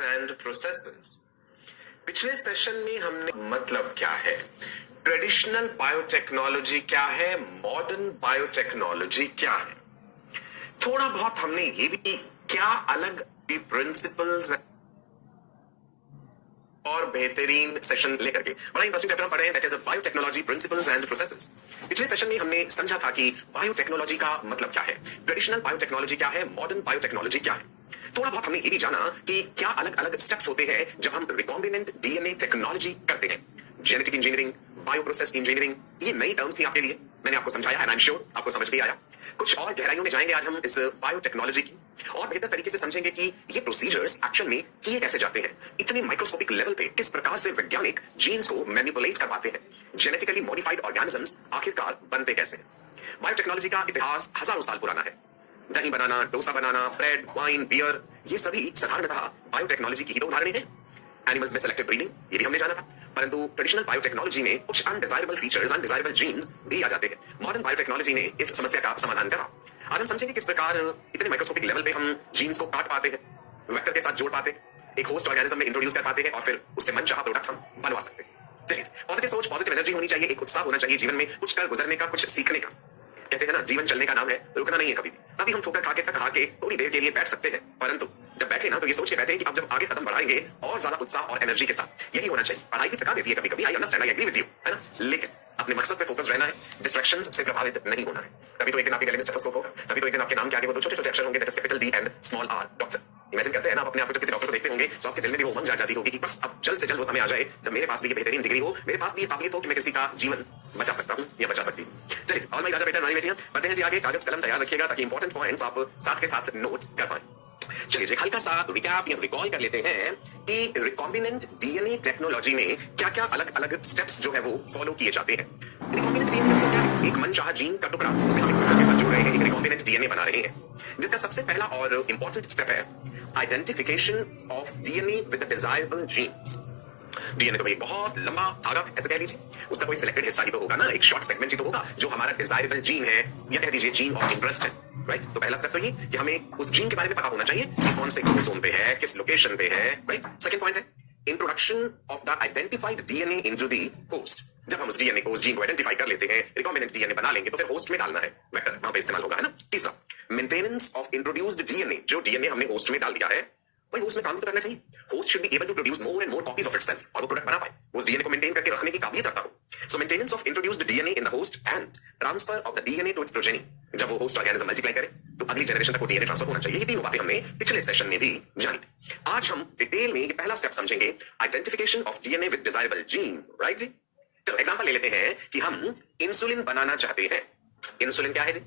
And processes. पिछले session में हमने मतलब क्या है, ट्रेडिशनल बायोटेक्नोलॉजी क्या है, मॉडर्न बायोटेक्नोलॉजी क्या है, थोड़ा बहुत हमने ये भी क्या अलग प्रिंसिपल्स और बेहतरीन सेशन लेकर के बड़ा इंटरेस्टिंग चैप्टर पढ़े हैं, that is biotechnology principles and processes. पिछले सेशन में हमने समझा था कि बायोटेक्नोलॉजी का मतलब क्या है, ट्रेडिशनल बायोटेक्नोलॉजी क्या है, मॉडर्न बायोटेक्नोलॉजी क्या है। थोड़ा बहुत हमने ये भी जाना कि क्या अलग अलग स्टेप्स होते हैं जब हम रिकॉम्बिनेंट डीएनए टेक्नोलॉजी करते हैं। जेनेटिक इंजीनियरिंग, बायोप्रोसेस इंजीनियरिंग, ये नई टर्म्स थी आपके लिए, मैंने आपको समझाया एंड आई एम श्योर आपको समझ भी आया। कुछ और गहराइयों में जाएंगे आज हम इस बायोटेक्नोलॉजी की और बेहतर तरीके से समझेंगे कि ये प्रोसीजर्स एक्शन में किए कैसे जाते हैं, इतने माइक्रोस्कोपिक लेवल पे किस प्रकार से वैज्ञानिक जीन्स को मैनिपुलेट करवाते हैं, जेनेटिकली मॉडिफाइड ऑर्गेनिजम्स आखिरकार बनते कैसे हैं। बायोटेक्नोलॉजी का इतिहास हजारों साल पुराना है। दही बनाना, डोसा बनाना, ब्रेड, वाइन, बियर, ये सभी साधारणतः बायोटेक्नोलॉजी की ही तो उदाहरण है। एनिमल्स में सेलेक्टिव ब्रीडिंग, ये भी हमने जाना था, परंतु ट्रेडिशनल बायोटेक्नोलॉजी में कुछ अनडिजायरेबल फीचर्स, अनडिजायरेबल जीन्स भी आ जाते हैं। मॉडर्न बायोटेक्नोलॉजी ने इस समस्या का समाधान करा। आज हम समझेंगे किस प्रकार इतने माइक्रोस्कोपिक लेवल पे हम जीन्स को काट पाते हैं, वेक्टर के साथ जोड़ पाते हैं, एक होस्ट ऑर्गेनिज्म में इंट्रोड्यूस कर पाते हैं और फिर उससे मनचाहा प्रोडक्ट हम बनवा सकते हैं। चलिए, पॉजिटिव सोच, पॉजिटिव एनर्जी होनी चाहिए, एक उत्साह होना चाहिए जीवन में, कुछ कर गुजरने का, कुछ सीखने का। कहते हैं ना, जीवन चलने का नाम है, रुकना नहीं है कभी भी। अभी हम ठोकर खा के, थक खा के थोड़ी देर के लिए बैठ सकते हैं, परंतु जब बैठे ना तो ये सोच के बैठे हैं कि अब जब आगे कदम बढ़ाएंगे और ज्यादा उत्साह और एनर्जी के साथ। यही होना चाहिए। पढ़ाई भी थका देती है कभी कभी, I understand, I agree with you, है ना, लेकिन अपने मकसद पे फोकस रहना है, डिस्ट्रैक्शंस से प्रभावित नहीं होना है। तभी तो एक दिन आपके गले में स्टेथोस्कोप होगा, तभी तो एक दिन आपके नाम के आगे वो दो छोटे छोटे अक्षर होंगे, that is capital D and small R, doctor. Imagine करते हैं ना, आप अपने आप को जब किसी डॉक्टर को देखते होंगे तो आपके दिल में भी वो उमंग जाग जाती होगी कि बस अब जल्द से जल्द वो समय आ जाए जब मेरे पास भी ये बेहतरीन डिग्री हो, मेरे पास भी ये काबिलियत हो कि मैं किसी का जीवन बचा सकता हूं या बचा सकती हूं। चलिए, और मैं राजा बेटा रानी बेटियां बढ़ते हैं जी आगे। कागज कलम तैयार रखिएगा ताकि इंपॉर्टेंट पॉइंट्स आप साथ के साथ नोट कर पाएं। चलिए एक हल्का सा रिकैप या रिकॉल कर लेते हैं कि रिकॉम्बिनेंट डीएनए टेक्नोलॉजी में क्या क्या अलग अलग स्टेप्स जो है वो फॉलो किए जाते हैं। रिकॉम्बिनेंट डीएनए क्या है? एक मनचाहा जीन का टुकड़ा उसे हम एक के साथ जोड़ रहे हैं, एक रिकॉम्बिनेंट डीएनए बना रहे हैं, जिसका सबसे पहला और इंपॉर्टेंट स्टेप है identification of DNA with the desirable genes. DNA तो भाई बहुत लंबा धागा ऐसे कह लीजिए, उसका कोई सिलेक्टेड हिस्सा ही तो होगा ना, एक शॉर्ट सेगमेंट ही तो होगा जो हमारा डिजायरेबल जीन है या कह दीजिए जीन ऑफ इंटरेस्ट है, राइट। तो पहला स्टेप तो ये कि हमें उस जीन के बारे में पता होना चाहिए कि कौन से क्रोमोसोम पे है, किस लोकेशन पे है, राइट। सेकंड पॉइंट है introduction of the identified DNA into the host. जब हम उस डीएनए को, उस जीन को आइडेंटिफाई कर लेते हैं, रिकॉम्बिनेंट डीएनए बना लेंगे, तो फिर होस्ट में डालना है, वेक्टर वहां पे इस्तेमाल होगा, है ना। तीसरा, मेंटेनेंस ऑफ इंट्रोड्यूस्ड डीएनए, जो डीएनए हमने होस्ट में डाल दिया है भाई होस्ट में काम तो करना चाहिए। Host should be able to produce more and more copies of itself, और वो प्रोडक्ट बना पाए, उस डीएनए को मेंटेन करके रखने की काबिलियत रखता हो। So maintenance of introduced DNA in the host and transfer of the DNA to its progeny. जब वो होस्ट ऑर्गेनिज्म मल्टीप्लाई करे तो अगली जनरेशन तक वो डीएनए ट्रांसफर होना चाहिए। ये तीनों बातें हमने पिछले सेशन में भी जानी थी। आज हम डिटेल में ये पहला स्टेप समझेंगे, identification of DNA with desirable gene, right जी। चलो एग्जांपल ले लेते हैं कि हम इंसुलिन बनाना चाहते हैं। इंसुलिन क्या है जी?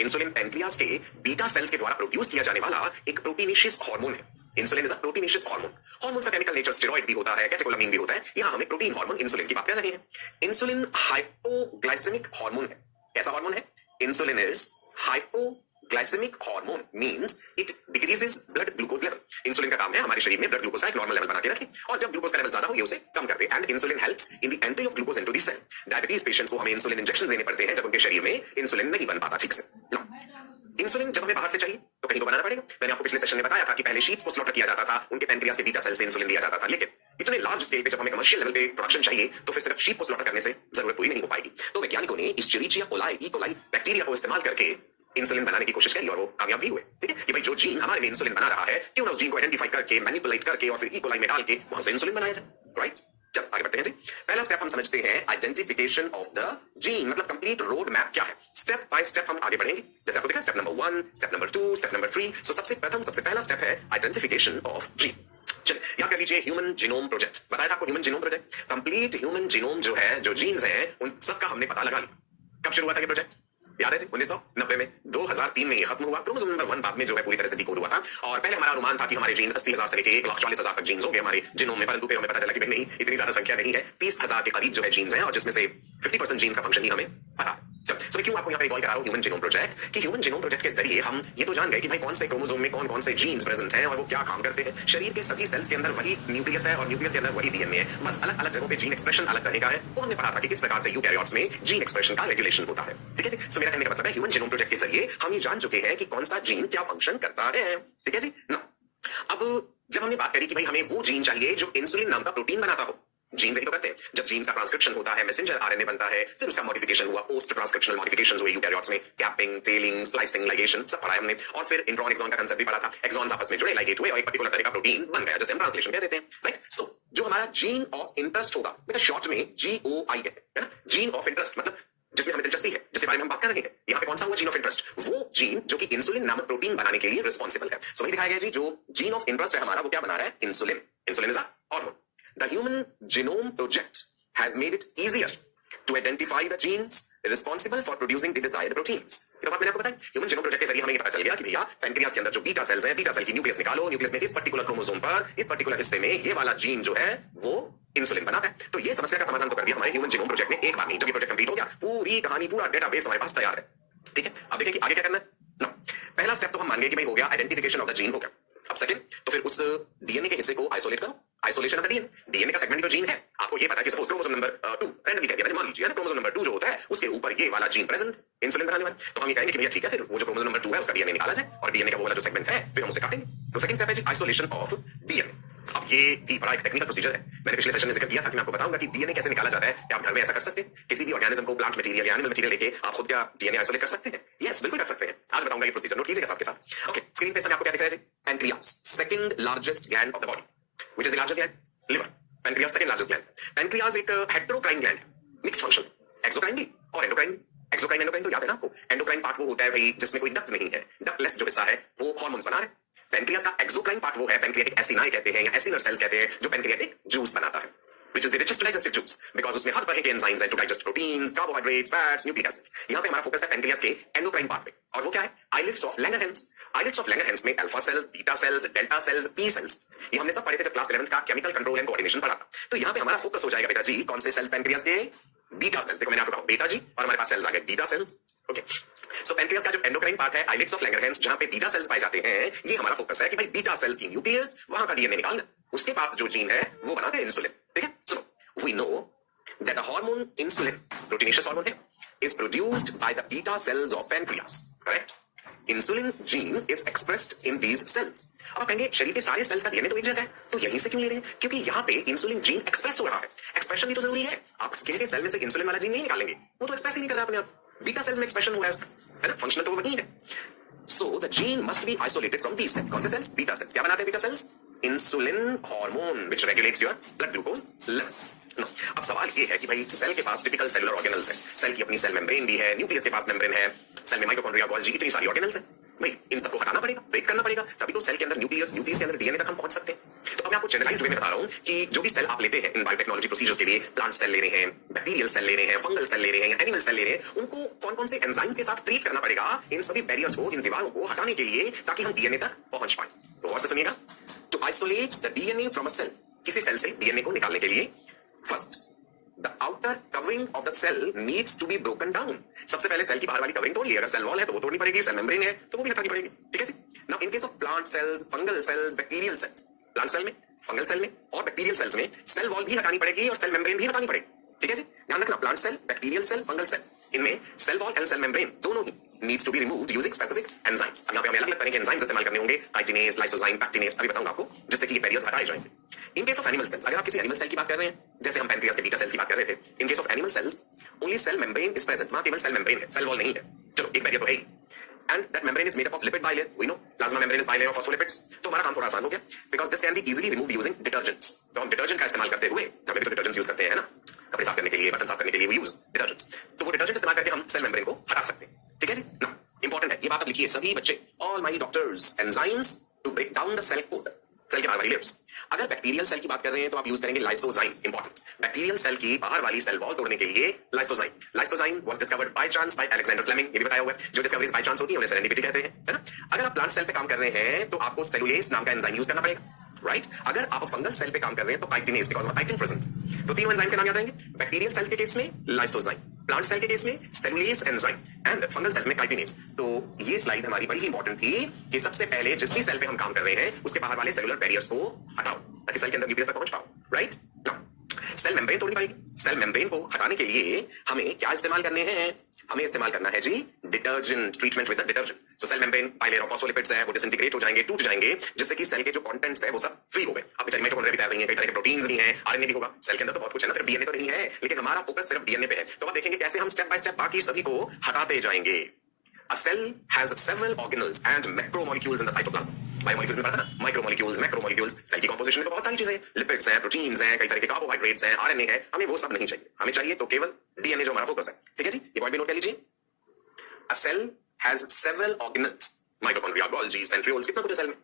इंसुलिन पैंक्रियास के बीटा सेल्स के द्वारा प्रोड्यूस किया जाने वाला एक प्रोटीनेशियस हार्मोन है। Insulin is a proteinaceous hormone. Hormone का केमिकल नेचर स्टेरॉइड भी होता है, कैटेकोलामीन भी होता है, यहां हमें प्रोटीन हार्मोन इंसुलिन की बात कर रहे हैं। इंसुलिन हाइपोग्लाइसेमिक हार्मोन है। कैसा हार्मोन है? Insulin is hypoglycaemic hormone, means it decreases blood glucose level. Insulin का काम है हमारे शरीर में ब्लड ग्लूकोज का एक नॉर्मल लेवल बना के रखे, और जब ग्लूकोज का लेवल ज्यादा हो ये उसे कम कर दे। And insulin helps in the entry of glucose into the cell. Diabetes patients को हमें इंसुलिन इंजेक्शन देने पड़ते हैं जब उनके शरीर में इंसुलिन नहीं बन पाता ठीक से। इंसुलिन जब हमें बाहर से चाहिए तो कहीं तो बनाना पड़ेगा। मैंने आपको पिछले सेशन में बताया था कि पहले शीट्स को स्लॉटर किया जाता था, उनके पैंक्रियास के बीटा सेल से इंसुलिन दिया जाता था, लेकिन इतने लार्ज स्केल पे जब हमें कमर्शियल लेवल पे प्रोडक्शन चाहिए तो फिर सिर्फ शीप को स्लॉटर करने से जरूरत पूरी नहीं हो पाएगी। तो वैज्ञानिकों ने इस्चेरिचिया कोलाई, ई कोलाई बैक्टीरिया को इस्तेमाल करके इंसुलिन बनाने की कोशिश करी और वो कामयाब भी हुए। ठीक है कि भाई जो जीन हमारे में इंसुलिन बना रहा है, क्यों ना उस जीन को आइडेंटिफाई करके, मैनिपुलेट करके और फिर ई कोलाई में डाल के वहां से इंसुलिन बनाया जाए, राइट। चल आगे बढ़ते हैं जी। पहला स्टेप हम समझते हैं आइडेंटिफिकेशन ऑफ द जीन, मतलब कंप्लीट रोड मैप क्या है। स्टेप बाय स्टेप हम आगे बढ़ेंगे। जैसे आपको दिखा step number 1, step number 2, step number 3। सो सबसे पहला स्टेप है आइडेंटिफिकेशन ऑफ जीन। चलिए याद कर लीजिए ह्यूमन जीनोम प्रोजेक्ट। बताया था आपको human genome project. Complete human genome जो है, जो जीन्स हैं उन सबका हमने पता लगा लिया। कब शुरू हुआ था ये प्रोजेक्ट? याद है जी? 1990 में, 2003 में ये खत्म हुआ। क्रोमोसोम नंबर 1 बाद में जो है पूरी तरह से डिकोड हुआ था, और पहले हमारा अनुमान था कि हमारे जीन्स 80,000 से लेकर 1,40,000 तक जीन्स होंगे हमारे जीनोम में, परंतु फिर हमें पता चला कि भाई नहीं, इतनी ज्यादा संख्या नहीं है, 30,000 के करीब जो है जीन्स हैं, और जिसमें से 50% जीन्स का फंक्शन ही हमें पता है। सो क्यों आपको यहाँ पे रिकॉल करा रहा हूं ह्यूमन जीनोम प्रोजेक्ट, कि ह्यूमन जीनोम प्रोजेक्ट के जरिए हम ये तो जान गए कि भाई कौन से क्रोमोसोम में कौन कौन से जीन्स प्रेजेंट हैं और वो क्या काम करते हैं। शरीर के सभी सेल्स के अंदर वही न्यूक्लियस है और न्यूक्लियस के अंदर वही डीएनए है, बस अलग अलग जगहों पे जीन एक्सप्रेशन अलग तरह का है। वो हमने पढ़ा था कि किस प्रकार से यूकैरियोट्स में जीन एक्सप्रेशन का रेगुलेशन होता है। ठीक है जी। सो मेरा कहने का मतलब है ह्यूमन जीनोम प्रोजेक्ट के जरिए हम ये जान चुके हैं कि कौन सा जीन क्या फंक्शन करता है। ठीक है जी ना। अब जब हमने बात करी कि भाई हमें वो जीन चाहिए जो इंसुलिन नाम का प्रोटीन बनाता हो, जीन से ही तो करते हैं। जब जीन्स का ट्रांसक्रिप्शन होता है, मैसेंजर आरएनए बनता है, फिर उसका मॉडिफिकेशन हुआ, पोस्ट ट्रांसक्रिप्शनल मॉडिफिकेशंस हुए यूकैरियोट्स में, कैपिंग, टेलिंग, स्लाइसिंग, लाइगेशन सब पढ़ा है हमने। और फिर इंट्रॉन एक्सॉन का कांसेप्ट भी पढ़ा था। एक्सॉन्स आपस में जुड़े, लाइगेट हुए और एक पर्टिकुलर तरह का प्रोटीन बन गया, जैसे हम ट्रांसलेशन कह देते हैं, राइट। सो जो हमारा जीन ऑफ इंटरेस्ट होगा, बेटा शॉर्ट में GOI है ना, जीन ऑफ इंटरेस्ट, मतलब जिसमें हमें दिलचस्पी है, जिसके बारे में हम बात कर रहे हैं। यहाँ पे कौन सा हुआ जीन ऑफ इंटरेस्ट? वो जीन जो कि इंसुलिन नामक प्रोटीन बनाने के लिए रिस्पॉन्सिबल है। सो वही दिखाया गया जी, जो जीन ऑफ इंटरेस्ट है हमारा, वो क्या बना रहा है? Insulin. Insulin is a hormone. The Human Genome Project has made it easier to identify the genes responsible for producing the desired proteins. ये तो बात मैंने आपको बताई। ह्यूमन जीनोम प्रोजेक्ट के जरिए हमें ये पता चल गया कि भैया पैनक्रियास के अंदर जो बीटा सेल्स हैं, बीटा सेल की न्यूक्लियस निकालो, न्यूक्लियस में इस पर्टिकुलर क्रोमोसोम पर, इस पर्टिकुलर हिस्से में ये वाला जीन जो है वो इंसुलिन बनाता है। तो ये समस्या का समाधान तो कर दिया हमारे ह्यूमन जीनोम प्रोजेक्ट ने एक बार नहीं। जब ये प्रोजेक्ट कंप्लीट हो गया, पूरी कहानी, पूरा डेटाबेस हमारे पास तैयार है, ठीक है। अब देखें कि आगे क्या करना है ना। पहला स्टेप तो हम मान गए कि भाई हो गया, आइडेंटिफिकेशन ऑफ द जीन हो गया। अब सेकंड, तो फिर उस डीएनए के हिस्से को आइसोलेट करो, isolation of the DNA. DNA का सेगमेंट जो जीन है, आपको ये पता है कि सपोज क्रोमोसोम नंबर 2 रैंडमली कह दिया मैंने, मान लीजिए ना, क्रोमोसोम नंबर 2 जो होता है उसके ऊपर ये वाला जीन प्रेजेंट, इंसुलिन बनाने वाला। तो हम ये कहेंगे कि भैया ठीक है, फिर वो जो क्रोमोसोम नंबर 2 है उसका डीएनए निकाला जाए और डीएनए का वो वाला जो सेगमेंट है फिर हम उसे काटेंगे। तो सेकंड स्टेप है जी आइसोलेशन ऑफ डीएनए। अब ये भी बड़ा एक टेक्निकल प्रोसीजर है, मैंने पिछले सेशन में जिक्र किया था कि मैं आपको बताऊंगा कि डीएनए कैसे निकाला जाता है। क्या आप घर में ऐसा कर सकते हैं? किसी भी ऑर्गेनिज्म को, प्लांट मटेरियल या एनिमल मटेरियल लेके आप खुद क्या डीएनए आइसोलेट कर सकते हैं? यस, बिल्कुल कर सकते हैं। आज बताऊंगा ये प्रोसीजर, नोट कीजिएगा साथ के साथ। ओके, स्क्रीन पे सब आपको क्या दिख रहा है जी? Pancreas, second largest gland of the body. Which is the largest gland? Liver. Pancreas second largest gland. Pancreas एक हेटेरोक्राइन ग्लैंड है, मिक्स्ड फंक्शन, एक्सोक्राइन भी और एंडोक्राइन। एक्सोक्राइन एंडोक्राइन तो याद है ना आपको। एंडोक्राइन पार्ट वो होता है भाई जिसमें कोई डक्ट नहीं है, डक्टलेस जो हिस्सा है वो हार्मोन्स बना रहे हैं। पैनक्रियास का एक्सोक्राइन पार्ट वो है, पैनक्रियाटिक एसिनाई कहते हैं या एसिनर सेल्स कहते हैं, जो पैनक्रियाटिक जूस बनाता है, which is the richest digestive juice because उसमें हर तरह के एंजाइम्स हैं to digest proteins, carbohydrates, fats, nucleic acids। यहाँ पे हमारा फोकस है पैनक्रियास के एंडोक्राइन पार्ट पे, और वो क्या है? Islets of Langerhans. Islets of Langerhans में alpha cells, beta cells, delta cells, P cells, ये हमने सब पढ़े थे जब क्लास 11 का केमिकल कंट्रोल एंड कोऑर्डिनेशन पढ़ा था। तो यहाँ पे हमारा फोकस हो जाएगा बेटा जी कौन से सेल्स? पैनक्रियास के बीटा सेल। देखो मैंने आपको कहा बेटा जी, और हमारे पास सेल्स आ गए बीटा सेल्स। ओके, सो पैनक्रियास का जो एंडोक्राइन पार्ट है, आइलेट्स ऑफ लैंगरहैंस, जहां पे बीटा सेल्स पाए जाते हैं, ये हमारा फोकस है कि भाई बीटा सेल्स की न्यूक्लियस, वहां का डीएनए निकालना, उसके पास जो जीन है वो बनाते हैं इंसुलिन। ठीक है, सुनो, we know that the hormone insulin, proteinaceous hormone है, is produced by the beta cells of pancreas, correct? Insulin gene is expressed in these cells। अब आप कहेंगे शरीर के सारे सेल्स का डीएनए तो एक जैसा है, तो यहीं से क्यों ले रहे हैं? क्योंकि यहाँ पे इंसुलिन जीन एक्सप्रेस हो रहा है। एक्सप्रेशन भी तो जरूरी है। आप स्किन के सेल में से इंसुलिन वाला जीन नहीं निकालेंगे, वो तो एक्सप्रेस ही नहीं कर रहा अपने आप। बीटा सेल्स में एक्सप्रेशन हो रहा है उसका, है ना, फंक्शनल तो वो वही है। So the gene must be isolated from these cells। कौन से सेल्स? Beta sales. क्या बनाते हैं beta cells? Insulin hormone which regulates your blood glucose level। No, अब सवाल ये है कि भाई सेल के पास टिपिकल सेलुलर ऑर्गेनल्स है, सेल की अपनी सेल मेम्ब्रेन भी है, न्यूक्लियस के पास मेम्ब्रेन है, सेल में माइटोकॉन्ड्रिया, गोल्जी, इतनी सारी ऑर्गेनल्स है। भाई इन सबको हटाना पड़ेगा, ब्रेक करना पड़ेगा, तभी तो सेल के अंदर न्यूक्लियस, न्यूक्लियस के अंदर डीएनए तक हम पहुंच सकते हैं। तो अब मैं आपको जनरलाइज्ड वे में बता रहा हूं कि जो भी सेल आप लेते हैं इन बायोटेक्नोलॉजी प्रोसीजर्स के लिए, प्लांट सेल ले रहे हैं, बैक्टीरियल सेल ले रहे हैं, फंगल सेल ले रहे हैं या एनिमल सेल ले रहे हैं, उनको कौन कौन से एंजाइम्स के साथ ट्रीट करना पड़ेगा इन सभी बैरियर्स को, इन दीवारों को हटाने के लिए, ताकि हम डीएनए तक पहुंच पाए। तो गौर से सुनिएगा, to isolate the DNA from a cell, किसी सेल से डीएनए को निकालने के लिए, first the outer covering of the cell needs to be broken down। सबसे पहले सेल की बाहर वाली कवरिंग तोड़िए। अगर सेल वॉल है तो वो तोड़नी पड़ेगी, सेल मेम्ब्रेन है तो वो भी हटानी पड़ेगी। ठीक है जी। Now in case of plant cells, fungal cells, bacterial cells, plant cell में, फंगल सेल में और बैक्टीरियल सेल्स में सेल वॉल भी हटानी पड़ेगी और सेल मेम्ब्रेन भी हटानी पड़ेगी। ठीक है जी, ध्यान रखना, plant cell, bacterial cell, fungal cell, इनमें cell wall and cell membrane दोनों ही needs to be removed using specific enzymes। अब यहाँ पे हमें अलग अलग तरह के एंजाइम्स इस्तेमाल करने होंगे, काइटिनेज, लाइसोजाइम, पैक्टिनेज, अभी बताऊंगा आपको, जिससे कि ये बैरियर्स हटाए जाएंगे। इन केस ऑफ एनिमल सेल्स, अगर आप किसी एनिमल सेल की बात कर रहे हैं, जैसे हम पैनक्रियास के बीटा सेल्स की बात कर रहे थे, in case of animal cells only cell membrane is present. वहां केवल सेल मेम्ब्रेन है, सेल वॉल नहीं है। चलो एक बैरियर तो है ही, and that membrane is made up of lipid bilayer, we know plasma membrane is bilayer of phospholipids. तो हमारा काम थोड़ा आसान हो गया, because this can be easily removed using detergents. तो हम डिटर्जेंट का इस्तेमाल करते हुए, हमें भी तो डिटर्जेंट्स यूज करते हैं ना, कपड़े साफ करने के लिए, बर्तन साफ करने के लिए, वी यूज डिटर्जेंट्स। तो वो डिटर्जेंट इस्तेमाल करके हम सेल मेम्ब्रेन को हटा सकते हैं। ठीक है जी। नाउ इंपॉर्टेंट है, ये बात आप लिखिए सभी बच्चे, all my doctors, enzymes to break down the cell coat, cell के बाहर वाली लेयर्स। अगर बैक्टीरियल सेल की बात कर रहे हैं तो आप यूज करेंगे लाइसोजाइम। इंपॉर्टेंट, बैक्टीरियल सेल की बाहर वाली सेल वॉल तोड़ने के लिए lysozyme. Lysozyme was discovered by chance by Alexander Fleming, ये भी बताया हुआ है। जो डिस्कवरीज बाय चांस होती है उन्हें सेरेंडिपिटी कहते हैं, है ना। अगर आप प्लांट सेल पे काम कर रहे हैं तो आपको सेलुलेज नाम का एंजाइम यूज करना पड़ेगा, राइट। अगर आप फंगल सेल पे काम कर रहे हैं तो chitinase, because of chitin present. तो तीनों एंजाइम के नाम याद रहेंगे। बैक्टीरियल सेल्स के केस में लाइसोजाइम, प्लांट सेल के केस में cellulase enzyme and fungal sales में काइटिनेज। तो ये स्लाइड हमारी बड़ी ही इंपॉर्टेंट थी कि सबसे पहले जिस भी सेल पे हम काम कर रहे हैं उसके बाहर वाले सेलुलर बैरियर्स को हटाओ ताकि सेल के अंदर न्यूक्लियस तक पहुंच पाओ, राइट। नाउ सेल मेम्ब्रेन तोड़नी पड़ेगी। सेल मेम्ब्रेन को हटाने के लिए हमें क्या इस्तेमाल करने हैं? हमें इस्तेमाल करना है जी detergent, treatment with detergent. So cell membrane bilayer of phospholipids है, वो डिसइंटीग्रेट हो जाएंगे, टूट जाएंगे, जिससे कि सेल के जो कंटेंट्स है वो सब फ्री हो गए। अब बेचारी माइटोकॉन्ड्रिया भी तैयार नहीं है, कई तरह के प्रोटीन्स भी हैं, आरएनए भी होगा। सेल के अंदर तो बहुत कुछ है ना, सिर्फ डीएनए तो नहीं है, लेकिन हमारा फोकस सिर्फ डीएनए पे है। तो अब देखेंगे कैसे हम स्टेप बाय स्टेप बाकी सभी को हटाते जाएंगे। A cell has several organelles and macromolecules in the cytoplasm. Biomolecules में पढ़ा था ना, माइक्रोमोलिक्यूल्स, मैक्रोमोलिक्यूल्स। सेल की कंपोजिशन में तो बहुत सारी चीजें, लिपिड्स हैं, प्रोटीन्स हैं, कई तरह के कार्बोहाइड्रेट्स हैं, आरएनए है। हमें वो सब नहीं चाहिए, हमें चाहिए तो केवल डीएनए जो हमारा फोकस है। ठीक है जी, ये पॉइंट भी नोट कर लीजिए। A cell has several organelles, mitochondria, Golgi, centrioles, कितना कुछ है सेल में,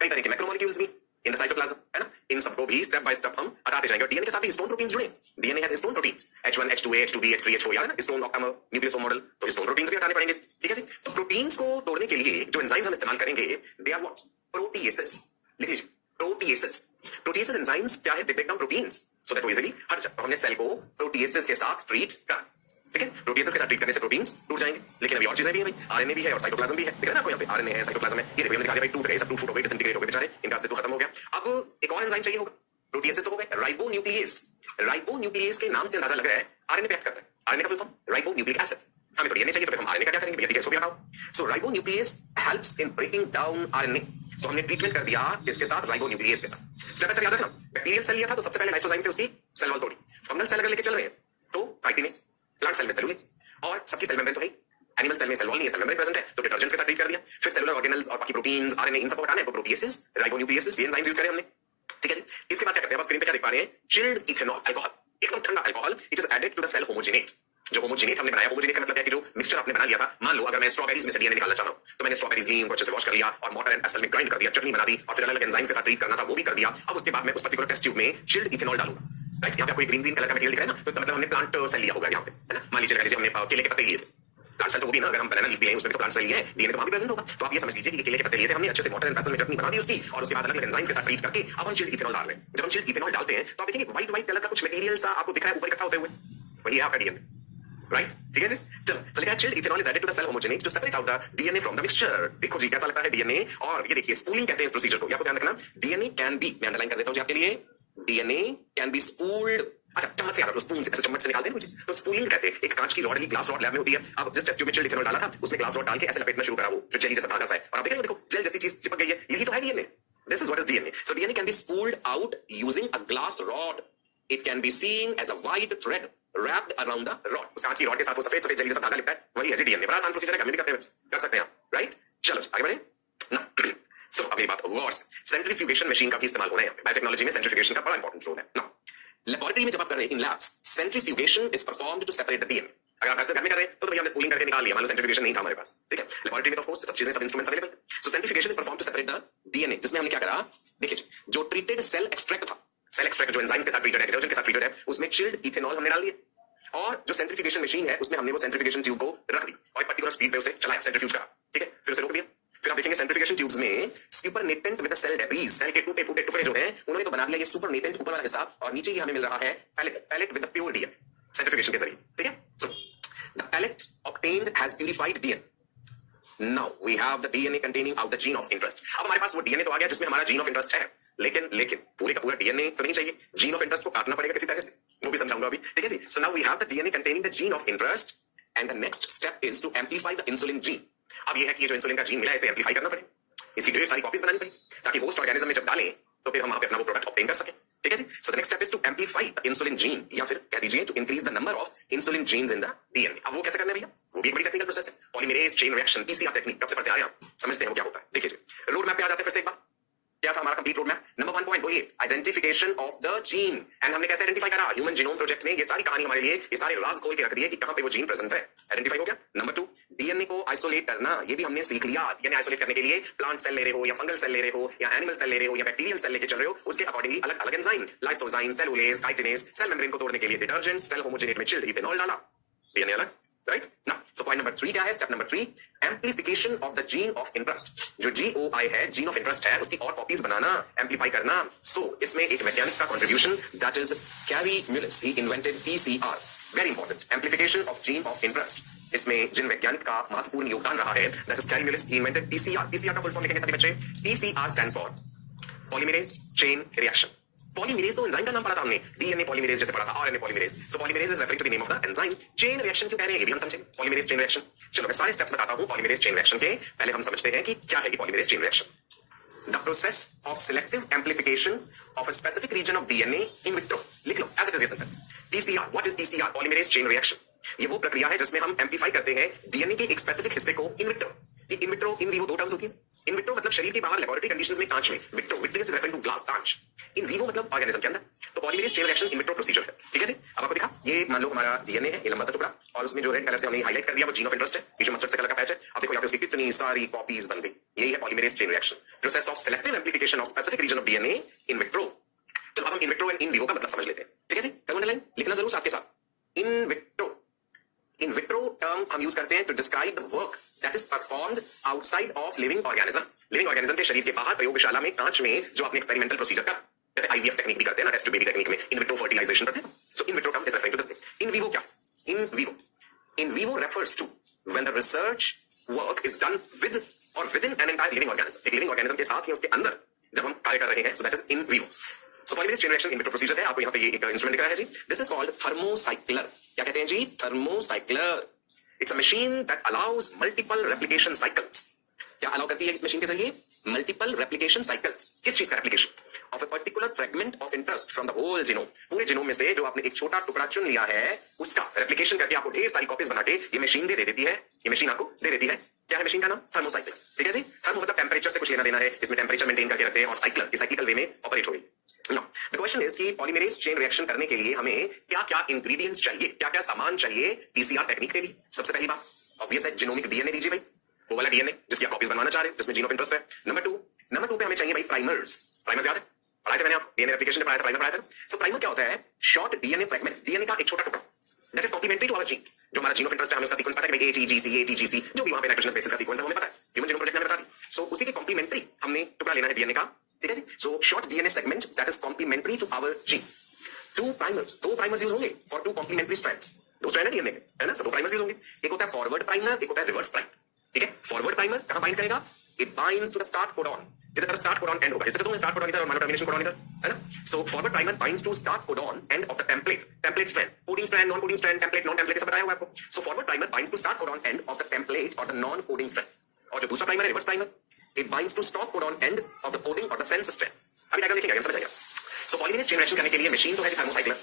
कई तरह के मैक्रोमोलिक्यूल्स भी इन द साइटोप्लाज्म, है ना। इन सबको भी स्टेप बाय स्टेप हम हटाते जाएंगे। और डीएनए के साथ ही हिस्टोन प्रोटीन्स जुड़े। DNA has histone proteins, H1, H2A, H2B, H3, H4, याद है ना, हिस्टोन ऑक्टामर, न्यूक्लियोसोम मॉडल। तो हिस्टोन प्रोटीन्स भी हटाने पड़ेंगे। ठीक है जी। तो प्रोटीन्स को तोड़ने के लिए जो एंजाइम्स हम इस्तेमाल करेंगे, दे आर व्हाट, प्रोटीएसेस। लिख लीजिए, प्रोटीएसेस। प्रोटीएसेस एंजाइम्स क्या है, they break down proteins so that वो इजीली हट जाए। तो हमने सेल को प्रोटीएसेस के साथ ट्रीट करा। ठीक है, प्रोटीएसेस के साथ ट्रीट करने से प्रोटीन्स टूट जाएंगे। लेकिन अभी और चीजें भी है भाई, आरएनए भी है और साइटोप्लाज्म भी है। दिख रहा है ना आपको यहाँ पे, आरएनए है, साइटोप्लाज्म है। ये देखो हमने दिखा दिया भाई, टूट गए, सब टूट फूट हो गए, डिसइंटीग्रेट हो गए बेचारे, इनका अस्तित्व खत्म हो गया। अब एक और एंजाइम चाहिए होगा। प्रोटीएसेस तो हो गए, राइबोन्यूक्लियेज। राइबोन्यूक्लियेज के नाम से अंदाजा लग रहा है आरएनए पे एक्ट करता है। आरएनए का फुल फॉर्म राइबोन्यूक्लिक एसिड। हमें तो डीएनए चाहिए, तो फिर हम आरएनए का क्या करेंगे भैया, ठीक है, इसको भी हटाओ। So ribonuclease helps in breaking down RNA. So हमने ट्रीटमेंट कर दिया इसके साथ, राइबोन्यूक्लियेज के साथ। स्टेप बाय स्टेप याद रखना। बैक्टीरियल सेल लिया था तो सबसे पहले लाइसोजाइम से उसकी सेल वॉल तोड़ी। फंगल सेल अगर लेके चल रहे हैं तो काइटिनेज, प्लांट सेल में सेलुलोज, और सबकी सेल मेम्ब्रेन तो है। एनिमल सेल में सेल वॉल नहीं है, सेल मेम्ब्रेन प्रेजेंट है, तो डिटर्जेंट्स के साथ ट्रीट कर दिया। फिर सेलुलर ऑर्गेनल्स और बाकी प्रोटीन्स, आरएनए, इन सबको हटाना है तो प्रोटीएसेस, राइबोन्यूक्लियेसेस, ये एंजाइम्स यूज करें हमने। ठीक है जी। इसके बाद क्या करते हैं, आप स्क्रीन पे क्या देख पा रहे हैं, चिल्ड इथेनॉल अल्कोहल, एकदम ठंडा alcohol, it is added to the cell homogenate. जो होमोजेनेट हमने बनाया, होमोजेनेट का मतलब है कि जो मिक्सचर आपने बना लिया था, मान लो अगर मैं स्ट्रॉबेरीज में से डीएनए निकालना चाह रहा हूं, तो मैंने स्ट्रॉबेरीज ली, उनको अच्छे से वॉश कर लिया और मोटर एंड पेसल में ग्राइंड कर दिया, चटनी बना दी, और फिर अलग-अलग एंजाइम्स के साथ ट्रीट करना था वो भी कर दिया। अब उसके बाद मैं उस पर्टिकुलर टेस्ट ट्यूब में चिल्ड इथेनॉल डालूंगा। राइट, यहाँ पे आपको ग्रीन ग्रीन कलर का मटेरियल दिख रहा है ना, तो मतलब हमने प्लांट सेल लिया होगा यहाँ पे, है ना। मान लीजिए हमने केले के पत्ते लिए थे, प्लांट सेल तो वो भी ना, अगर हम बनाना लीफ भी लें उसमें तो प्लांट सेल लिए, डीएनए तो वहां भी प्रेजेंट होगा। तो आप ये समझ लीजिए कि केले के पत्ते लिए थे हमने, अच्छे से वाटर एंड पेसल में चटनी बना दी उसकी, और उसके बाद अलग-अलग एंजाइम्स के साथ ट्रीट करके अब हम चिल्ड इथेनॉल डाल रहे हैं। जब हम चिल्ड इथेनॉल डालते हैं तो आप देखेंगे व्हाइट व्हाइट कलर का कुछ मटेरियल सा आपको दिख रहा है ऊपर इकट्ठा होते हुए, वही है आपका डीएनए। राइट, ठीक है जी। चलो, so लिखा है chilled ethanol is added to the cell homogenate to separate out the DNA from the mixture. देखो जी कैसा लगता है डीएनए, और ये देखिए स्पूलिंग कहते हैं इस प्रोसीजर को, आपको ध्यान रखना। डीएनए कैन बी, मैं अंडरलाइन कर देता हूं जी आपके लिए, डीएनए कैन बी स्पूल्ड। अच्छा, चम्मच से याद रखो, स्पून से, ऐसे चम्मच से निकालते हैं कुछ, तो स्पूलिंग कहते हैं। एक कांच की रॉड, ग्लास रॉड लैब में होती है। अब जिस टेस्ट ट्यूब में चिल्ड इथेनॉल डाला था उसमें ग्लास रॉड डाल के ऐसे लपेटना शुरू करा, वो जो जेली जैसा धागा सा है, और आप देख रहे हो, देखो जेल जैसी चीज चिपक गई है, यही तो है DNA. This is what is DNA. So DNA can be spooled out using a glass rod. It can be seen as a white thread wrapped around the rod। उस कांच की रॉड के साथ वो सफेद सफेद जेली जैसा धागा लिपटा है, वही है जी डीएनए। बड़ा आसान प्रोसीजर है, घर में भी करते हैं, कर सकते हैं आप। राइट, चलो आगे बढ़े ना। सो अब ये बात वॉर्स, सेंट्रीफ्यूगेशन मशीन का भी इस्तेमाल होना है यहाँ पे। बायोटेक्नोलॉजी में सेंट्रीफ्यूगेशन का बड़ा इंपॉर्टेंट रोल है ना। लेबोरेटरी में जब आप कर रहे हैं in labs, centrifugation is performed to separate the DNA. अगर आप ऐसे घर में कर रहे हैं तो भैया हमने स्पूलिंग करके निकाल लिया, मान लो सेंट्रीफ्यूगेशन नहीं था हमारे पास, ठीक है। लेबोरेटरी में तो ऑफ कोर्स सब चीजें, सब इंस्ट्रूमेंट्स अवेलेबल है। So centrifugation is performed to separate the DNA, जिसमें हमने क्या करा, देखिए जो ट्रीटेड सेल एक्सट्रैक्ट था, सेल एक्सट्रैक्ट जो एंजाइम्स के साथ ट्रीटेड है, डिटर्जेंट के साथ ट्रीटेड है, उसमें चिल्ड इथेनॉल हमने डाल दिया, और जो सेंट्रीफ्यूगेशन मशीन है उसमें हमने वो सेंट्रीफ्यूगेशन ट्यूब को रख दी और एक पर्टिकुलर स्पीड पे उसे चलाया, सेंट्रीफ्यूज करा, ठीक है। फिर उसे रोक दिया। फिर आप देखेंगे सेंट्रीफ्यूगेशन ट्यूब्स में supernatant with the cell debris, cell के टूटे फूटे टुकड़े जो हैं उन्होंने तो बना दिया ये सुपरनेटेंट ऊपर वाला हिस्सा, और नीचे ही हमें मिल रहा है pellet, pellet with the pure DNA centrifugation के जरिए, ठीक है। So the pellet obtained has purified DNA. Now we have the DNA containing out the gene of interest. अब हमारे पास वो डीएनए तो आ गया जिसमें हमारा जीन ऑफ इंटरेस्ट है, लेकिन पूरे का पूरा डीएनए तो नहीं चाहिए, जीन ऑफ इंटरेस्ट को काटना पड़ेगा किसी तरह से, वो भी समझाऊंगा अभी, ठीक है जी। So now we have the DNA containing the gene of interest, and the next step is to amplify the insulin gene. अब ये है कि ये जो इंसुलिन का जीन मिला है इसे एम्प्लीफाई करना पड़े, इसकी ढेर सारी कॉपीज बनानी पड़ी, ताकि होस्ट ऑर्गेनिज्म में जब डालें तो फिर हम वहां पे अपना वो प्रोडक्ट ऑब्टेन कर सकें, ठीक है जी। So the next step is to amplify the insulin gene, या फिर कह दीजिए to increase the number of insulin genes in the DNA. अब वो कैसे करना है भैया, वो भी एक बड़ी टेक्निकल प्रोसेस है, polymerase chain reaction, PCR technique. कब से पढ़ते आ रहे हैं आप, समझते हैं वो क्या होता है। देखिए रोड मैप पे आ जाते हैं फिर से एक बार, क्या था हमारा complete road map. Number 1 point बोलिए, identification of the gene, and हमने कैसे आइडेंटिफाई करा, ह्यूमन जीनोम प्रोजेक्ट में ये सारी कहानी हमारे लिए, ये सारे राज खोल के रख दिए कि कहां पे वो जीन प्रेजेंट है, आइडेंटिफाई हो गया। नंबर 2, डीएनए को आइसोलेट करना, ये भी हमने सीख लिया। डीएनए आइसोलेट करने के लिए प्लांट सेल ले रहे हो, या फंगल सेल ले रहे हो, या एनिमल सेल ले रहे हो, या बैक्टीरियल सेल लेके चल रहे हो, उसके अकॉर्डिंगली अलग अलग enzyme, lysozyme, cellulase, chitinase, cell membrane को तोड़ने के लिए डिटर्जेंट, सेल होमोजेनेट में चिल्ड इथेनॉल डाला, डीएनए अलग। राइट ना। सो पॉइंट नंबर 3 क्या है, step number 3, amplification of the gene of interest. जो जीओआई है, जीन ऑफ इंटरेस्ट है, उसकी और कॉपीज बनाना, एम्प्लीफाई करना। सो इसमें एक वैज्ञानिक का contribution, that is carry Mullis, he invented PCR, very important, amplification of gene of interest. इसमें जिन वैज्ञानिक का महत्वपूर्ण योगदान रहा है, that is carry Mullis, he invented PCR. PCR का फुल फॉर्म लिखेंगे सभी बच्चे, PCR stands for polymerase chain reaction. Polymerase तो एंजाइम का नाम पढ़ा था हमने, डीएनए पॉलीमरेज जैसे पढ़ा था, RNA polymerase. So polymerase is referring to the name of the enzyme. Chain reaction क्यों कह रहे हैं ये भी हम समझेंगे, पॉलीमरेज चेन रिएक्शन। चलो मैं सारे स्टेप्स बताता हूं पॉलीमरेज चेन रिएक्शन के। पहले हम समझते हैं कि क्या है ये polymerase chain reaction. The process of selective amplification of a specific region of DNA in vitro. लिख लो एज इट इज ये sentence. PCR, what is PCR? Polymerase chain reaction. ये वो प्रक्रिया है जिसमें हम एम्प्लीफाई करते हैं डीएनए के एक स्पेसिफिक हिस्से को इन vitro. In vitro in vivo दो टर्म्स होती है। इन विट्रो मतलब शरीर के बाहर लेबोरेटरी कंडीशंस में कांच में, vitro vitreous is referring to glass कांच, इन वीवो मतलब ऑर्गेनिज्म के अंदर। तो polymerase chain reaction in vitro procedure है, ठीक है जी। अब आपको दिखा, ये मान लो हमारा डीएनए है, ये लंबा सा टुकड़ा, और उसमें जो रेड कलर से हमने हाईलाइट कर दिया वो जीन ऑफ इंटरेस्ट है, पीछे मस्टर्ड से कलर का पैच है। अब देखो यहाँ पे उसकी कितनी सारी कॉपीज बन गई। यही है polymerase chain reaction, process of selective amplification of specific region of DNA in vitro. चलो अब हम in vitro and in vivo का मतलब समझ लेते हैं, ठीक है जी। अंडरलाइन लिखना जरूर साथ के साथ। In vitro, in vitro term हम यूज करते हैं to describe the work that is performed outside of living organism. Living organism के शरीर के बाहर प्रयोगशाला में कांच में जो आपने एक्सपेरिमेंटल प्रोसीजर कर, जैसे आईवीएफ टेक्निक भी करते हैं ना, टेस्ट टू बेबी टेक्निक में इन विट्रो फर्टिलाइजेशन करते हैं। So in vitro term is referring to this thing. In vivo क्या? In vivo refers to when the research work is done with और with in an entire living organism. एक living organism के साथ या उसके अंदर जब हम कार्य कर रहे हैं, so that is in vivo. So polymerase chain reaction in vitro procedure है। आपको यहाँ पे ये एक इंस्ट्रूमेंट दिख रहा है जी, दिस इज कॉल्ड थर्मोसाइक्लर। क्या कहते हैं जी? Thermocycler. It's a machine that allows multiple replication cycles. क्या अलाउ करती है इस मशीन के जरिए? Multiple replication cycles. किस चीज का replication? Of a particular fragment of interest from the whole genome. पूरे जीनोम में से जो आपने एक छोटा टुकड़ा चुन लिया है उसका रेप्लिकेशन करके आपको ढेर सारी कॉपीज बना के ये मशीन दे देती है। ये मशीन आपको दे देती है। क्या है मशीन का नाम? थर्मोसाइक्लर, ठीक है जी। थर्मो मतलब टेम्परेचर से कुछ लेना देना है, इसमें टेम्परेचर मेंटेन करके रखते हैं, और साइक्लर ये साइक्लिकल वे में ऑपरेट होगी। Now, the question is कि पॉलीमरेज चेन रिएक्शन करने के लिए हमें क्या क्या इंग्रेडिएंट्स चाहिए, क्या क्या सामान चाहिए पीसीआर टेक्निक के लिए। सबसे पहली बात ऑब्वियस है, जीनोमिक डीएनए दीजिए भाई, वो वाला डीएनए जिसकी आप कॉपीज बनवाना चाह रहे हैं, जिसमें जीन ऑफ इंटरेस्ट है। नंबर टू पे हमें चाहिए भाई प्राइमर्स। प्राइमर्स याद है, पढ़ाए थे मैंने, आप डीएनए रेप्लिकेशन में पढ़ाया था, प्राइमर पढ़ाया था। सो प्राइमर क्या होता है? शॉर्ट डीएनए फ्रेगमेंट, डीएनए का एक छोटा टुकड़ा that is complementary to our gene. जो हमारा जीन ऑफ इंटरेस्ट है, हमें उसका सीक्वेंस पता है कि एटीजीसी एटीजीसी, जो भी वहां पे नाइट्रोजन बेसिस का सीक्वेंस है हमें पता है, ह्यूमन जीनोम प्रोजेक्ट ने बता दी। सो उसी के कॉम्प्लीमेंट्री हमने टुकड़ा लेना है डीएनए का, ठीक है जी। So short DNA segment that is complementary to our gene. दो प्राइमर्स यूज होंगे फॉर टू कॉम्प्लीमेंट्री स्ट्रैंड्स। दो स्ट्रैंड है डीएनए के, है ना, तो दो प्राइमर्स यूज होंगे। एक होता है फॉरवर्ड प्राइमर, एक होता है रिवर्स प्राइमर, ठीक है। फॉरवर्ड प्राइमर कहां बाइंड करेगा? It binds to the start codon, जिधर तरह स्टार्ट कोडॉन एंड होगा, इससे तो स्टार्ट कोडॉन इधर और माइनर टर्मिनेशन कोडॉन इधर, है ना। So forward primer binds to start codon end of the template strand, coding strand, non coding strand, template non template, सब बताया हुआ है आपको। So forward primer binds to start codon end of the template और the non coding strand. और जो दूसरा primer है reverse primer, it binds to stop codon end of the coding और द सेंस स्ट्रैंड। अभी डायग्राम लिखेंगे, समझ आएगा। सो पॉलीमरेज चेन रिएक्शन करने के लिए मशीन तो है थर्मोसाइक्लर।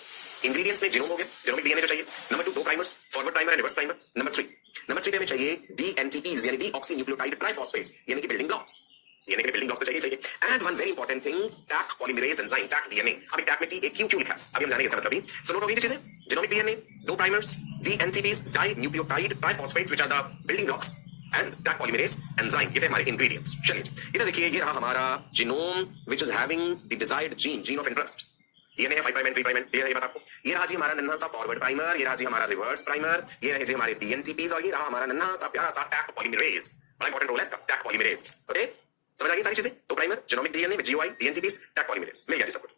इंग्रेडिएंट्स में जीनोम हो गया, जीनोमिक डीएनए जो चाहिए। नंबर टू, दो primers, forward primer and reverse primer. Number three पे हमें चाहिए डीएनटीपीज यानी डीऑक्सीन्यूक्लियोटाइड ट्राइफॉस्फेट्स, यानी कि बिल्डिंग ब्लॉक्स। डीएनए के बिल्डिंग ब्लॉक्स तो चाहिए। And one very important thing, Taq polymerase enzyme, Taq DNA. अब टैक में टीएक्यू क्यों लिखा है अभी हम जानेंगे इसका मतलब भी। सो नोट हो गई चीजें, जीनोमिक डीएनए, दो primers, dNTPs dinucleotide triphosphates which are the building blocks, and Taq polymerase enzyme, ये थे हमारे इंग्रेडिएंट्स। चलिए इधर देखिए, ये रहा हमारा genome which is having the desired gene, gene of interest. DNA है 5 prime and 3 prime and clear है ये बात आपको। ये रहा जी हमारा नन्हा सा फॉरवर्ड प्राइमर, ये रहा जी हमारा रिवर्स प्राइमर, ये रहे जी हमारे डीएनटीपीज, और ये रहा हमारा नन्हा सा प्यारा सा टैक पॉलीमरेज। बड़ा इंपॉर्टेंट रोल है इसका, टैक पॉलीमरेज। ओके, समझ आ गई सारी चीजें। तो primer, genomic DNA with GOI, dNTPs, Taq polymerase, मिल गया जी सब कुछ।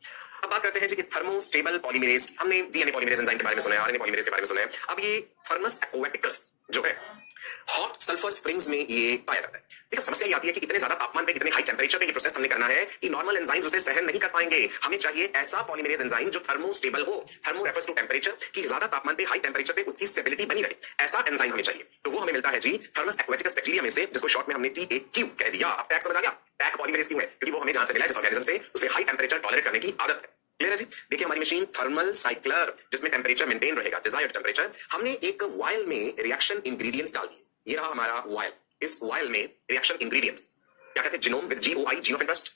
अब बात करते हैं जी इस थर्मोस्टेबल पॉलीमरेज। हमने डीएनए पॉलीमरेज एंजाइम के बारे में सुना है, आरएनए पॉलीमरेज के बारे में सुना है। अब ये थर्मस एक्वाटिकस जो है, हॉट सल्फर स्प्रिंग्स में ये पाया जाता है। देखो समस्या ये आती है कि इतने ज्यादा तापमान पे, इतने हाई टेंपरेचर पे ये प्रोसेस हमने करना है कि नॉर्मल एंजाइम्स उसे सहन नहीं कर पाएंगे। हमें चाहिए ऐसा पॉलीमरेज एंजाइम जो थर्मोस्टेबल हो। थर्मो रेफर्स टू टेंपरेचर, कि ज्यादा तापमान पे, हाई टेंपरेचर पे उसकी स्टेबिलिटी बनी रहे, ऐसा एंजाइम हमें चाहिए। तो वो हमें मिलता है जी थर्मस एक्वाटिकस बैक्टीरिया में से, जिसको शॉर्ट में हमने टीएक्यू कह दिया। अब टैग समझ आ गया, टैग पॉलीमरेज क्यों है? क्योंकि वो हमें जहां से मिला है, जिस ऑर्गेनिज्म से, उसे हाई टेंपरेचर टॉलरेट करने की आदत है। क्लियर है जी। देखिए हमारी मशीन थर्मल साइक्लर, जिसमें टेंपरेचर मेंटेन रहेगा, डिजायर्ड टेंपरेचर। हमने एक वायल में रिएक्शन इंग्रेडिएंट्स डाल दिए। ये रहा हमारा वायल, इस वायल में रिएक्शन इंग्रेडिएंट्स क्या कहते हैं? Genome with GOI, gene of interest,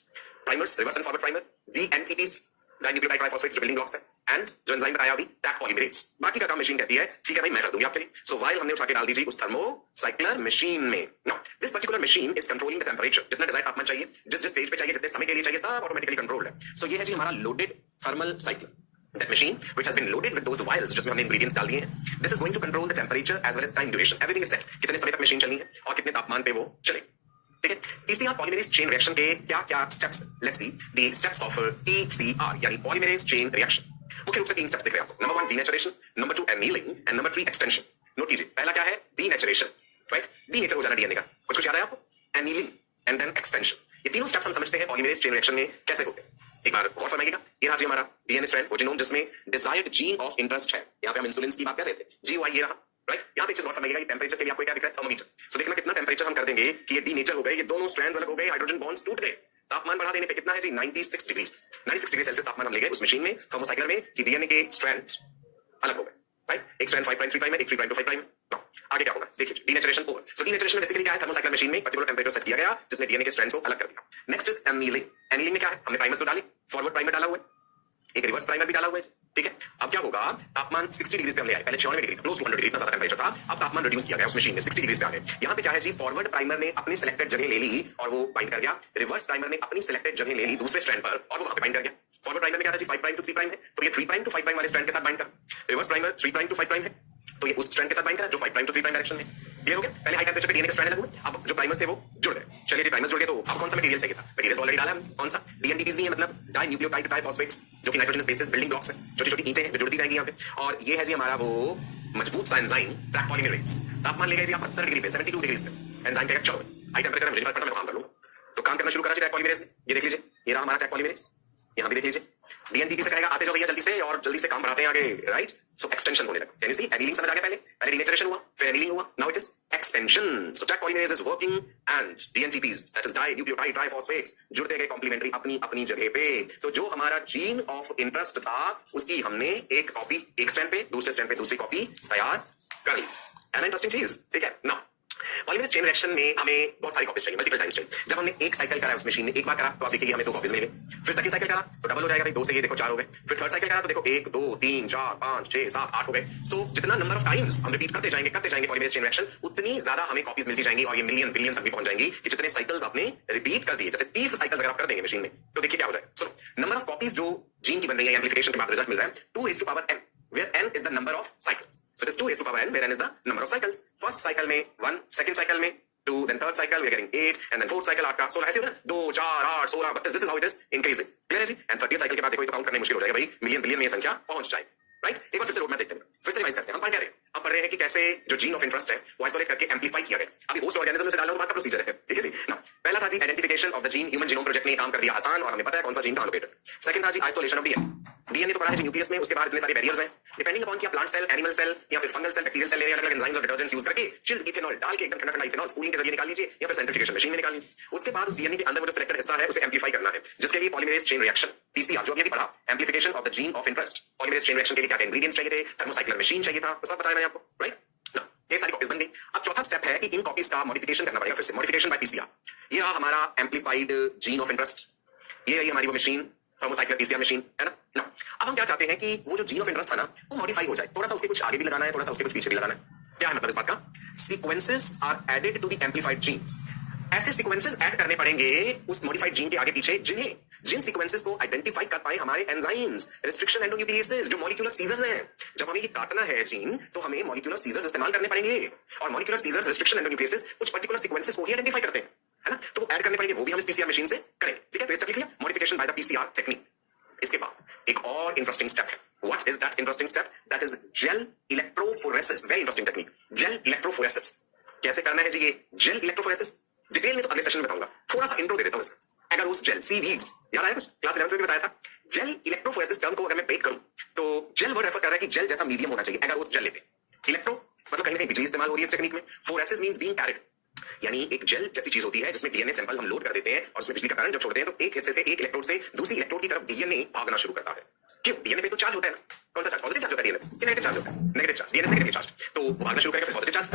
primers, reverse and forward primer, dNTPs dinucleotide triphosphates जो बिल्डिंग ब्लॉक्स है, एंड जो एंजाइम बताया अभी टैक पॉलीमरेज। बाकी का काम मशीन कहती है, ठीक है भाई मैं कर दूंगी आपके लिए। सो वायल हमने उठा के डाल दीजिए उस थर्मोसाइक्लर मशीन में। Now this particular machine is controlling the temperature, जितना डिजायर्ड तापमान चाहिए, जिस स्टेज पे चाहिए, जितने समय के लिए चाहिए, सब ऑटोमेटिकली कंट्रोल्ड है। सो ये है जी हमारा loaded thermal cycler, that machine which has been loaded with those vials जिसमें हमने ingredients डाल दिए हैं। This is going to control the temperature as well as time duration. Everything is set, कितने समय तक मशीन चलनी है और कितने तापमान पे वो चले, ठीक है। TCR पॉलीमरेज चेन रिएक्शन के क्या क्या steps, let's see the steps of TCR यानी पॉलीमरेज चेन रिएक्शन। मुख्य रूप से 3 स्टेप्स दिख रहे हैं आपको। Number 1 denaturation, number 2 annealing and number 3 extension. Note कीजिए, पहला क्या है? डीनेचुरेशन, राइट, डीनेचर हो जाना डीएनए का। कुछ याद है आपको? Annealing and then extension. ये तीनों स्टेप्स हम समझते हैं पॉलीमरेज चेन रिएक्शन में कैसे होते हैं। एक बार गौर फरमाइएगा, ये रहा जी हमारा डीएनए स्ट्रैंड, वो जीनोम जिसमें डिजायर्ड जीन ऑफ इंटरेस्ट है। यहाँ पे हम इंसुलिन की बात कर रहे थे, जीओआई ये रहा, राइट। यहाँ पे एक चीज गौर फरमाइएगा, टेम्परेचर के लिए आपको क्या दिख रहा है, थर्मोमीटर। सो देखना कितना टेम्परेचर हम कर देंगे कि ये डीनेचर हो गए, ये दोनों स्ट्रैंड्स अलग हो गए, हाइड्रोजन बॉन्ड्स टूट गए। तापमान बढ़ा देने पे कितना है जी, 96 डिग्री, 96 डिग्री सेल्सियस तापमान हम ले गए उस मशीन में, थर्मोसाइक्लर में, कि डीएनए के स्ट्रैंड अलग हो गए, राइट। एक स्ट्रैंड 5 प्राइम 3 प्राइम है, एक 3 प्राइम 2 5 प्राइम है। आगे क्या होगा देखिए, डीनेचरेशन ओवर। सो डीनेचरेशन बेसिकली क्या है, थर्मोसाइक्लर मशीन में पर्टिकुलर टेंपरेचर सेट किया गया जिसने डीएनए के स्ट्रैंड्स को अलग कर दिया। Next is annealing. एनीलिंग में क्या है, हमने प्राइमर्स तो डाले, फॉरवर्ड प्राइमर डाला हुआ है, एक रिवर्स प्राइमर भी डाला हुआ है, ठीक है। अब क्या होगा, तापमान 60 डिग्री पे हम ले आए, पहले 94 डिग्री क्लोज टू 100 डिग्री इतना ज्यादा टेंपरेचर था, अब तापमान रिड्यूस किया गया उस मशीन में 60 डिग्री पे आ गए। यहाँ पे क्या है जी, फॉरवर्ड प्राइमर ने अपनी सिलेक्टेड जगह ले ली और वो बाइंड कर गया, रिवर्स प्राइमर ने अपनी सिलेक्टेड जगह ले ली दूसरे स्ट्रैंड पर और वो वहां पे बाइंड कर गया। फॉरवर्ड प्राइमर में क्या था जी, 5 प्राइम टू 3 प्राइम है, तो ये 3 प्राइम टू 5 प्राइम वाले स्ट्रैंड के साथ बाइंड कर। Reverse primer 3 prime to 5 prime है, तो ये उस स्ट्रैंड के साथ बाइंड करा जो 5 प्राइम टू 3 प्राइम डायरेक्शन में। क्लियर हो गया, पहले हाई टेंपरेचर पे डीएनए के स्ट्रैंड लगे हुए, अब जो प्राइमर्स थे वो जुड़ गए। चलिए जी, प्राइमर्स जुड़ गए तो अब कौन सा मटेरियल चाहिए था, मटेरियल तो ऑलरेडी डाला है, कौन सा, डीएनटीपीस भी है, मतलब डाई न्यूक्लियोटाइड ट्राइफॉस्फेट्स, जो कि नाइट्रोजनस बेसिस बिल्डिंग ब्लॉक्स है, छोटी छोटी ईंटें हैं जो जुड़ती जाएंगी यहाँ पे। और ये है जी हमारा वो मजबूत सा एंजाइम ट्रैक पॉलीमरेज। तापमान ले गए जी आप 70 डिग्री पे, 72 डिग्री पे, एंजाइम कहेगा चलो हाई टेंपरेचर मुझे नहीं पता, मैं काम कर लूंगा, तो काम करना शुरू करा जी ट्रैक पॉलीमरेज ने। ये देख लीजिए, ये रहा हमारा ट्रैक पॉलीमरेज, यहाँ भी देख लीजिए, डीएनटीपी से कहेगा आते जाओ भैया जल्दी से, और जल्दी से काम बढ़ाते हैं आगे, राइट। सो एक्सटेंशन होने लगा, कैन यू सी, एनीलिंग समझ आ गया, पहले डीनेचरेशन हुआ, फिर एनीलिंग हुआ, now it is extension. So Taq polymerase is working and dNTPs that is dinucleotide triphosphates जुड़ते गए कॉम्प्लीमेंट्री अपनी अपनी जगह पे। तो जो हमारा जीन ऑफ इंटरेस्ट था उसकी हमने एक कॉपी एक स्ट्रैंड पे, दूसरे स्ट्रैंड पे दूसरी कॉपी तैयार कर ली। एन इंटरेस्टिंग चीज, ठीक है ना। पॉलीमरेज चेन रिएक्शन में हमें बहुत सारी कॉपीज चाहिए, मल्टीपल टाइम्स चाहिए। जब हमने एक साइकिल करा उस मशीन में, एक बार करा तो आप देखिए हमें 2 कॉपीज मिलेंगे, फिर सेकंड साइकिल करा तो डबल हो जाएगा भाई, 2 से ये देखो 4 हो गए, फिर थर्ड साइकिल करा तो देखो 1 2 3 4 5 6 7 8 हो गए। सो जितना नंबर ऑफ टाइम्स हम रिपीट करते जाएंगे पॉलीमरेज चेन रिएक्शन, उतनी ज्यादा हमें कॉपीज मिलती जाएंगी और ये मिलियन बिलियन तक भी पहुंच जाएंगी कि जितने साइकिल्स आपने रिपीट कर दिए। जैसे 30 साइकिल्स अगर आप कर देंगे मशीन में तो देखिए क्या हो जाएगा। सो नंबर ऑफ कॉपीज जो जीन की बन रही है एम्प्लीफिकेशन के बाद रिजल्ट मिल रहा है 2:n, where n is the number of cycles. So it is 2:n, where n is the number of cycles. First cycle में 1, second cycle में 2, then third cycle we are getting 8, and then fourth cycle आपका 16 ऐसे होगा ना, 2 4 8 16 32, this is how it is increasing. Clear है जी। And 30th cycle के बाद देखो ये तो काउंट करने मुश्किल हो जाएगा भाई, मिलियन बिलियन में ये संख्या पहुंच जाएगी, राइट। एक बार फिर से रोड मैप देखते हैं, फिर से रिवाइज करते हैं। हम पढ़ रहे हैं, हम पढ़ रहे हैं कि कैसे जो जीन ऑफ इंटरेस्ट है वो आइसोलेट करके एम्प्लीफाई किया गया। अभी होस्ट ऑर्गेनिज्म से डालने के बाद का प्रोसीजर है, ठीक है जी ना। पहला था जी identification of the gene, human genome project ने काम कर दिया आसान और हमें पता है कौन सा जीन कहां लोकेटेड। सेकंड था जी आइसोलेशन ऑफ डीएनए। डीएनए तो पढ़ा है जी न्यूक्लियस में, उसके बाद इतने सारे बैरियर्स हैं, डिपेंडिंग अपॉन कि प्लांट सेल, एनिमल सेल या फिर फंगल सेल, बैक्टीरियल सेल ले अलग अलग एंजाइम्स और डिटर्जेंट्स यूज करके चिल्ड इथेनॉल डाल के एकदम ठंडा ठंडा इथेनॉल स्पूलिंग के जरिए निकाल लीजिए या फिर सेंट्रीफ्यूगेशन मशीन में निकाल लीजिए। उसके बाद उस डीएनए के अंदर वो जो सिलेक्टेड हिस्सा है उसे एम्प्लीफाई करना है, जिसके लिए पॉलीमरेज चेन रिएक्शन पीसीआर जो अभी अभी पढ़ा, amplification of the gene of interest. Polymerase chain reaction के लिए क्या इंग्रेडिएंट्स चाहिए थे, थर्मोसाइक्लर मशीन चाहिए था, तो सब बताया मैंने आपको, राइट ना। ये सारी कॉपीज बन गई। अब चौथा स्टेप है कि इन कॉपीज का मॉडिफिकेशन करना पड़ेगा, फिर से मॉडिफिकेशन बाय पीसीआर। ये रहा हमारा एम्प्लीफाइड जीन ऑफ इंटरेस्ट, ये रही हमारी वो मशीन थर्मोसाइक्लर पीसीआर मशीन, है ना ना। अब हम क्या चाहते हैं कि वो जो जीन ऑफ इंटरेस्ट था ना वो मॉडिफाई हो जाए, थोड़ा सा उसके कुछ आगे भी लगाना है, थोड़ा सा उसके कुछ पीछे भी लगाना है। क्या है मतलब इस बात का, sequences are added to the amplified genes. ऐसे सीक्वेंसेस ऐड करने पड़ेंगे उस मॉडिफाइड जीन के आगे पीछे जिन सीक्वेंसेस को आइडेंटिफाई कर पाए हमारे एंजाइम्स, रिस्ट्रिक्शन एंडोन्यूक्लियेसेस, जो मॉलिक्यूलर सीजर्स हैं। जब हमें ये काटना है जीन तो हमें मॉलिक्यूलर सीजर्स इस्तेमाल करने पड़ेंगे, और मॉलिक्यूलर सीजर्स, रिस्ट्रिक्शन एंडोन्यूक्लियेसेस कुछ पर्टिकुलर सीक्वेंसेस को ही आइडेंटिफाई करते हैं, है ना। तो वो ऐड करने पड़ेंगे, वो भी हम इस पीसीआर मशीन से करेंगे, ठीक है। तो स्टेप लिख लिया, modification by the PCR technique. इसके बाद एक और इंटरेस्टिंग स्टेप है। What is that interesting step, that is gel electrophoresis. Very interesting technique, gel electrophoresis. कैसे करना है जी ये जेल इलेक्ट्रोफोरेसिस, डिटेल में तो अगले सेशन में बताऊंगा, थोड़ा सा इंट्रो दे देता हूं इसका। एगारोस जेल, सीवीड्स याद आया कुछ, क्लास 11 में भी बताया था। जेल इलेक्ट्रोफोरेसिस टर्म को अगर मैं ब्रेक करूं तो जेल वर्ड रेफर कर रहा है कि जेल जैसा मीडियम होना चाहिए। एगारोस जेल लेते, इलेक्ट्रो मतलब कहीं ना कहीं बिजली इस्तेमाल हो रही है इस टेक्निक में, फोरेसिस मींस बीइंग कैरिड, यानी एक जेल जैसी चीज होती है जिसमें डीएनए सैंपल हम लोड कर देते हैं और उसमें बिजली का करंट जब छोड़ते हैं तो एक हिस्से से, एक इलेक्ट्रोड से दूसरी इलेक्ट्रोड की तरफ डीएनए भागना शुरू करता है। क्यों, डीएनए पे तो चार्ज होता है ना, कौन सा चार्ज, पॉजिटिव चार्ज होता है डीएनए कि नेगेटिव चार्ज होता है, negative charge, DNA negative charge, तो वो भागना शुरू करेगा फिर पॉजिटिव चार्ज।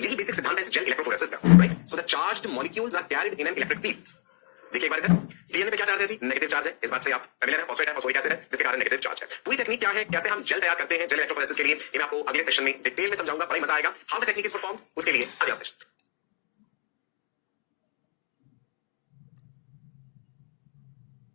यही बेसिक सिद्धांत है इस जेल इलेक्ट्रोफोरेसिस का, right. So the charged molecules are carried in an electric field. देखिए एक बार इधर, डीएनए पे क्या चार्ज है जी, नेगेटिव चार्ज है, इस बात से आप फेमिलियर है, फॉस्फेट है, फॉस्फोरिक एसिड है, जिसके कारण नेगेटिव चार्ज है। पूरी टेक्निक क्या है, कैसे हम जेल तैयार करते हैं जेल इलेक्ट्रोफोरेसिस के लिए, ये मैं आपको अगले सेशन में डिटेल में समझाऊंगा, बड़ा मजा आएगा। How the technique is performed, उसके लिए अगला सेशन।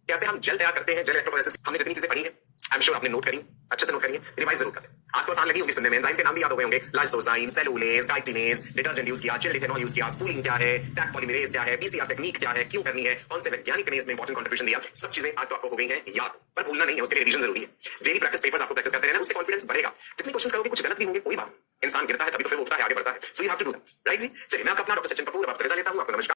कैसे हम जेल तैयार करते हैं जेल इलेक्ट्रोफोरेसिस, हमने जितनी चीजें पढ़ी हैं आई एम श्योर आपने नोट करी, अच्छे से नोट करिए, रिवाइज जरूर करें। आपको आसान लगी होगी सुनने में, एंजाइम के नाम भी याद हो गए होंगे, lysozyme, cellulase, chitinase, detergent use किया, चिल्ड इथेनॉल यूज किया, स्पूलिंग क्या है, टैक पॉलीमरेज क्या है, पीसीआर टेक्निक क्या है, क्यों करनी है, कौन से वैज्ञानिक ने इसमें इंपॉर्टेंट कंट्रीब्यूशन दिया, सब चीजें आज तो आपको हो गई हैं याद, पर भूलना नहीं है, उसके लिए रिवीजन जरूरी है। डेली प्रैक्टिस पेपर्स आपको प्रैक्टिस करते रहना, उससे कॉन्फिडेंस बढ़ेगा। जितने क्वेश्चंस करोगे कुछ गलत भी होंगे कोई बात, इंसान गिरता है तभी तो फिर उठता है, आगे बढ़ता है। So you have to do that, right जी। चलिए मैं आपका अपना डॉक्टर सचिन कपूर आपसे विदा लेता हूं, आपको नमस्कार।